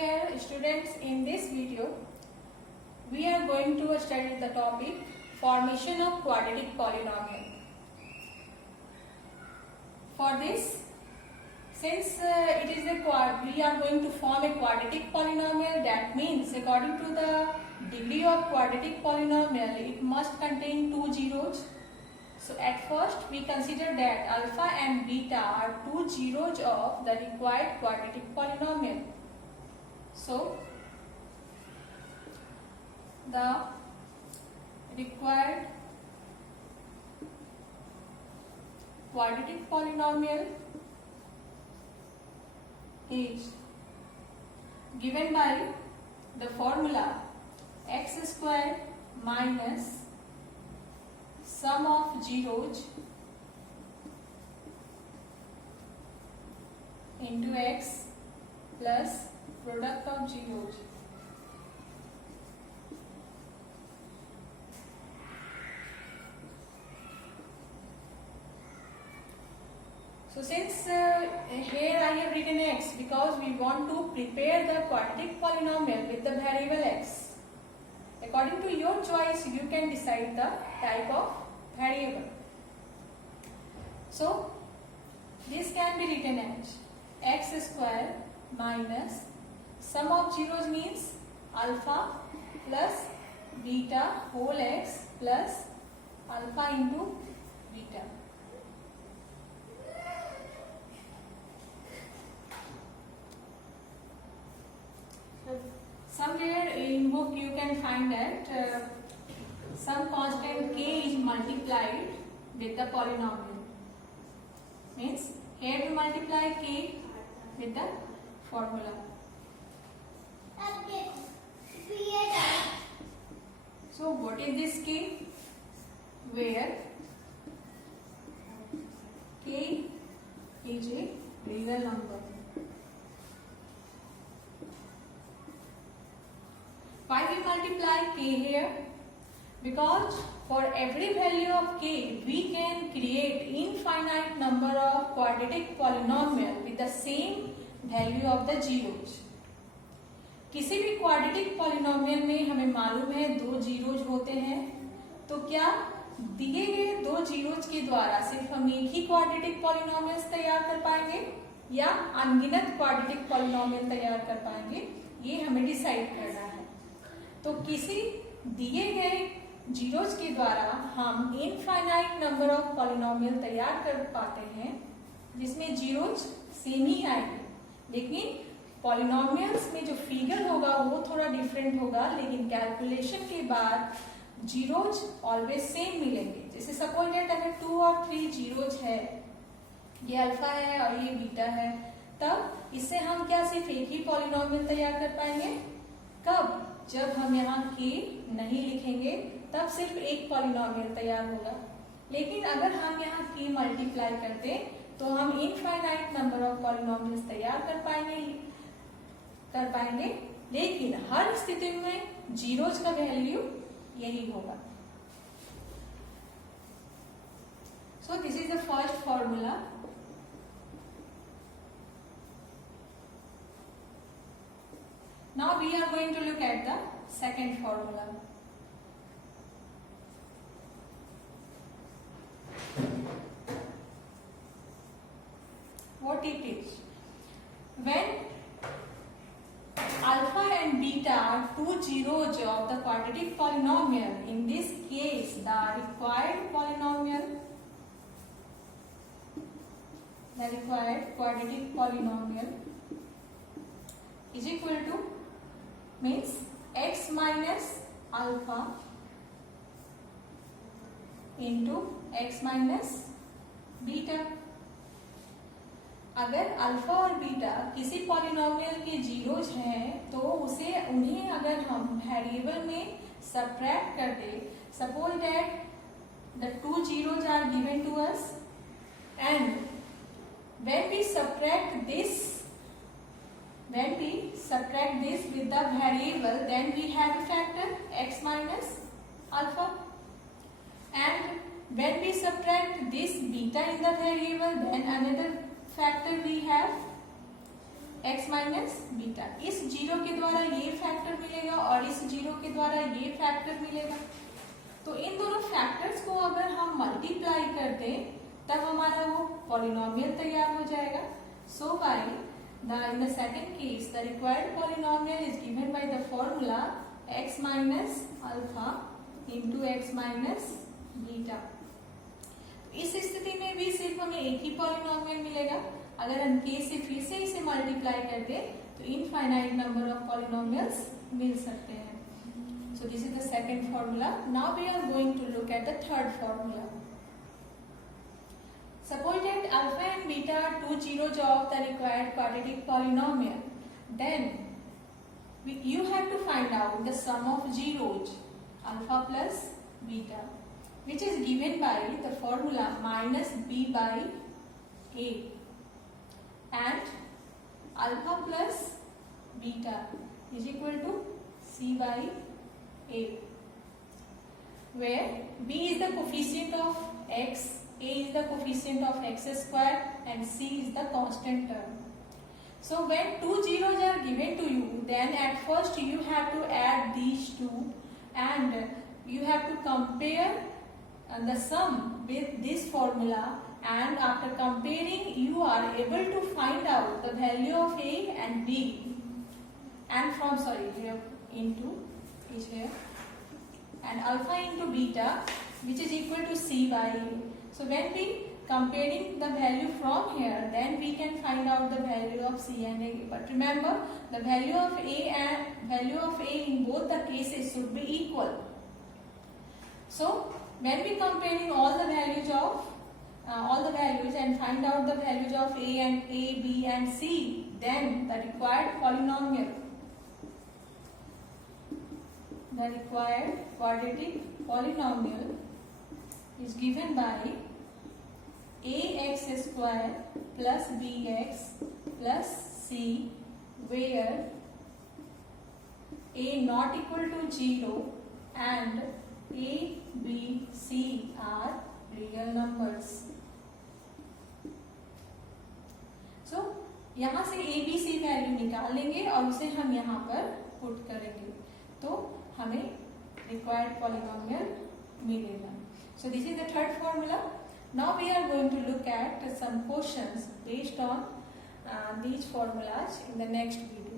here students, in this video we are going to study the topic formation of quadratic polynomial. For this, since we are going to form a quadratic polynomial, that means according to the degree of quadratic polynomial it must contain two zeros. So at first we consider that alpha and beta are two zeros of the required quadratic polynomial. So the required quadratic polynomial is given by the formula x square minus sum of zeros into x plus product of zeros. So since here I have written x because we want to prepare the quadratic polynomial with the variable x. According to your choice, you can decide the type of variable. So this can be written as x square minus sum of zeros means alpha plus beta whole x plus alpha into beta. Somewhere in book you can find that some constant k is multiplied with the polynomial. Means here we multiply k with the formula. So what is this k? Where k is a real number. Why we multiply k here? Because for every value of k, we can create infinite number of quadratic polynomial with the same value of the zeros. किसी भी quadratic polynomial में हमें मालूम है दो zeros होते हैं, तो क्या दिए गए दो जीरोज के द्वारा सिर्फ हम एक ही क्वाड्रेटिक पॉलिनोमियल्स तैयार कर पाएंगे या अनगिनत क्वाड्रेटिक पॉलिनोमियल तैयार कर पाएंगे, ये हमें डिसाइड करना है. तो किसी दिए गए जीरोज के द्वारा हम इनफाइनाइट नंबर ऑफ पॉलिनोमियल तैयार कर पाते हैं जिसमें जीरोज सेम ही आएंगे, लेकिन पॉलिनोमियल्स में जो फिगर होगा वो थोड़ा डिफरेंट होगा, लेकिन कैलकुलेशन के बाद जीरोज ऑलवेज सेम मिलेंगे. जैसे सपोज दैट अगर 2 और 3 जीरोज है, ये अल्फा है और ये बीटा है, तब इससे हम क्या सिर्फ एक ही पॉलिनोमियल तैयार कर पाएंगे. कब? जब हम यहाँ k नहीं लिखेंगे तब सिर्फ एक पॉलिनोमियल तैयार होगा. लेकिन अगर हम यहाँ k मल्टीप्लाई करते तो हम इनफाइनाइट नंबर ऑफ पॉलिनोमियल्स तैयार कर पाएंगे, लेकिन हर स्थिति में जीरोज का वैल्यू यही होगा. So this is the first formula. Now we are going to look at the second formula. What it is? When alpha and beta are two zeros of the quadratic polynomial, in this case the required quadratic polynomial is equal to means x minus alpha into x minus beta. अगर alpha और beta किसी polynomial के zeros हैं तो उन्हें अगर हम variable में सबट्रैक्ट कर दे, suppose that the two zeros are given to us and when we subtract this with the variable, then we have a factor x minus alpha, and when we subtract this beta in the variable, then another factor we have x minus beta. इस zero के द्वारा ये factor मिलेगा और इस zero के द्वारा ये फैक्टर मिलेगा। तो इन दोनों फैक्टर्स को अगर हम मल्टीप्लाई कर दें तब हमारा वो पॉलिनोमियल तैयार हो जाएगा। So by in the second case the required polynomial is given by the formula x minus alpha into x minus beta. इस स्थिति में भी सिर्फ हमें एक ही पॉलिनोमियल मिलेगा। अगर हम k से फिर से इसे मल्टीप्लाई कर दे तो इनफाइनाइट नंबर ऑफ पॉलिनोमियल्स मिल सकते हैं। So this is the second formula. Now we are going to look at the third formula. Suppose that alpha and beta are two zeros of the required quadratic polynomial. Then you have to find out the sum of zeros alpha plus beta, which is given by the formula minus b by a, and alpha plus beta is equal to c by a, where b is the coefficient of x, a is the coefficient of x square, and c is the constant term. So when two zeros are given to you, then at first you have to add these two and you have to compare the sum with this formula, and after comparing you are able to find out the value of a and b, and from here into is here, and alpha into beta, which is equal to c by a. So when we comparing the value from here, then we can find out the value of c and a. But remember, the value of a in both the cases should be equal. So when we comparing all the values and find out the values of a, b and c, then the required quadratic polynomial is given by ax square plus bx plus c, where a not equal to 0 and a, b, c are real numbers. So यहाँ से a, b, c value निकाल लेंगे और उसे हम यहाँ पर put करेंगे तो हमें required polynomial मिलेगा. So this is the third formula. Now we are going to look at some questions based on these formulas in the next video.